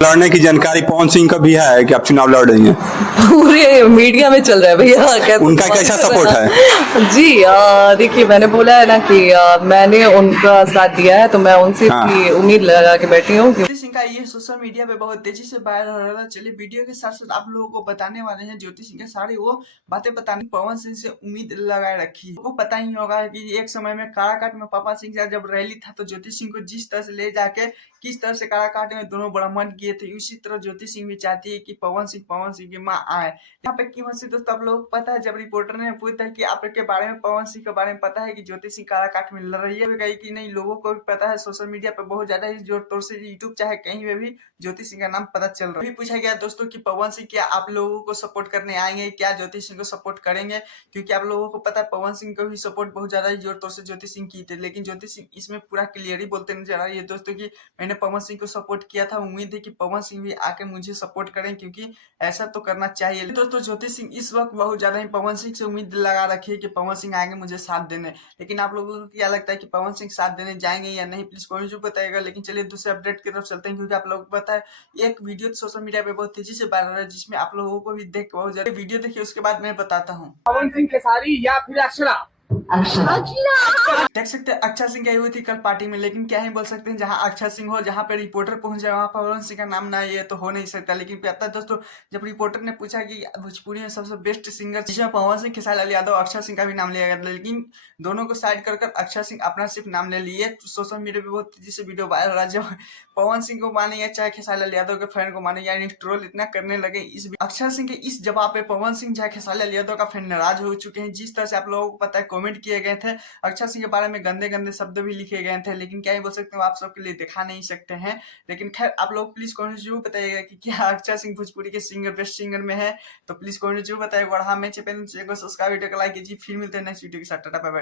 लड़ने की जानकारी पवन सिंह का भी है कि आप चुनाव लड़ रही हैं? पूरे मीडिया में चल रहा है भैया। कैसे उनका कैसा सपोर्ट है? जी देखिए, मैंने बोला है ना कि मैंने उनका साथ दिया है, तो मैं उनसे हाँ। भी उम्मीद लगा के बैठी हूँ कि ज्योति सिंह का ये सोशल मीडिया पे बहुत तेजी से वायरल हो रहा है। चलिए वीडियो के साथ साथ आप लोगों को बताने वाले हैं ज्योति सिंह के सारी वो बातें बताने पवन सिंह से उम्मीद लगाए रखी है। आपको पता ही होगा कि एक समय में काराकाट में पापा सिंह का जब रैली था तो ज्योति सिंह को जिस तरह से ले जाके किस तरह से काराकाट में दोनों ब्राह्मण किए थे, उसी तरह ज्योति सिंह भी चाहती है कि पवन सिंह की माँ आए। यहाँ पे क्यों हंसी दोस्तों, आप लोग पता है जब रिपोर्टर ने पूछा कि आपके बारे में पवन सिंह के बारे में पता है कि ज्योति सिंह काराकाट में लड़ रही है, कही कि नहीं, लोगों को भी पता है, सोशल मीडिया पे बहुत ज्यादा ही जोर तौर से यूट्यूब चाहे कहीं पे भी ज्योति सिंह का नाम पता चल रहा है। पूछा गया दोस्तों कि पवन सिंह क्या आप लोगों को सपोर्ट करने आएंगे, क्या ज्योति सिंह को सपोर्ट करेंगे, क्योंकि आप लोगों को पता है पवन सिंह को भी सपोर्ट बहुत ज्यादा ही जोर तौर से ज्योति सिंह की थी, लेकिन ज्योति सिंह इसमें पूरा क्लियर ही बोलते नजर आ रही है दोस्तों कि मैंने पवन सिंह को सपोर्ट किया था, उम्मीद है कि पवन सिंह भी आके मुझे सपोर्ट करें, क्योंकि ऐसा तो करना चाहिए। दोस्तों ज्योति सिंह इस वक्त बहुत ज्यादा ही पवन सिंह से उम्मीद लगा रखी है कि पवन सिंह आएंगे मुझे साथ देने, लेकिन आप लोगों को क्या लगता है कि पवन सिंह साथ देने जाएंगे या नहीं, प्लीज कमेंट जरूर बताइएगा। लेकिन चलिए दूसरे अपडेट की तरफ चलते हैं, क्योंकि आप लोगों को पता है एक वीडियो सोशल मीडिया पे बहुत तेजी से वायरल है, जिसमें आप लोगों को भी देख बहुत ज्यादा वीडियो देखिए, उसके बाद मैं बताता हूँ। पवन सिंह खेसारी या फिर अक्षरा देख सकते हैं अक्षय सिंह गई हुई थी कल पार्टी में, लेकिन क्या ही बोल सकते हैं, जहां अक्षय सिंह हो, जहां पे रिपोर्टर पहुंच जाए, वहां पवन सिंह का नाम ना ये तो हो नहीं सकता। लेकिन पता है दोस्तों, जब रिपोर्टर ने पूछा कि भोजपुरी में सबसे बेस्ट सिंगर, जिसमें पवन सिंह, खेसारी लाल यादव, अक्षय सिंह का भी नाम लिया गया था, लेकिन दोनों को साइड कर अक्षय सिंह अपना सिर्फ नाम ले लिए। सोशल मीडिया पे बहुत तेजी से वीडियो वायरल रहा, जब पवन सिंह को माने या चाहे खेसारी लाल यादव के फैन को माने, यानी ट्रोल इतना करने लगे इस अक्षय सिंह के इस जवाब पे पवन सिंह चाहे खेसारी लाल यादव का फैन नाराज हो चुके हैं। जिस तरह से आप लोगों को पता है कमेंट किए गए थे, अक्षय सिंह के बारे में गंदे गंदे शब्द भी लिखे गए थे, लेकिन क्या ही बोल सकते हो, आप सबके लिए दिखा नहीं सकते हैं। लेकिन खैर आप लोग प्लीज कमेंट जरूर बताइएगा कि क्या अक्षय सिंह भोजपुरी के सिंगर बेस्ट सिंगर में है, तो प्लीज कमेंट जरूर बताइएगा। और हाँ, मैं चैनल को सब्सक्राइब वीडियो को लाइक कीजिए। फिर मिलते हैं नेक्स्ट वीडियो के साथ। Tata bye bye.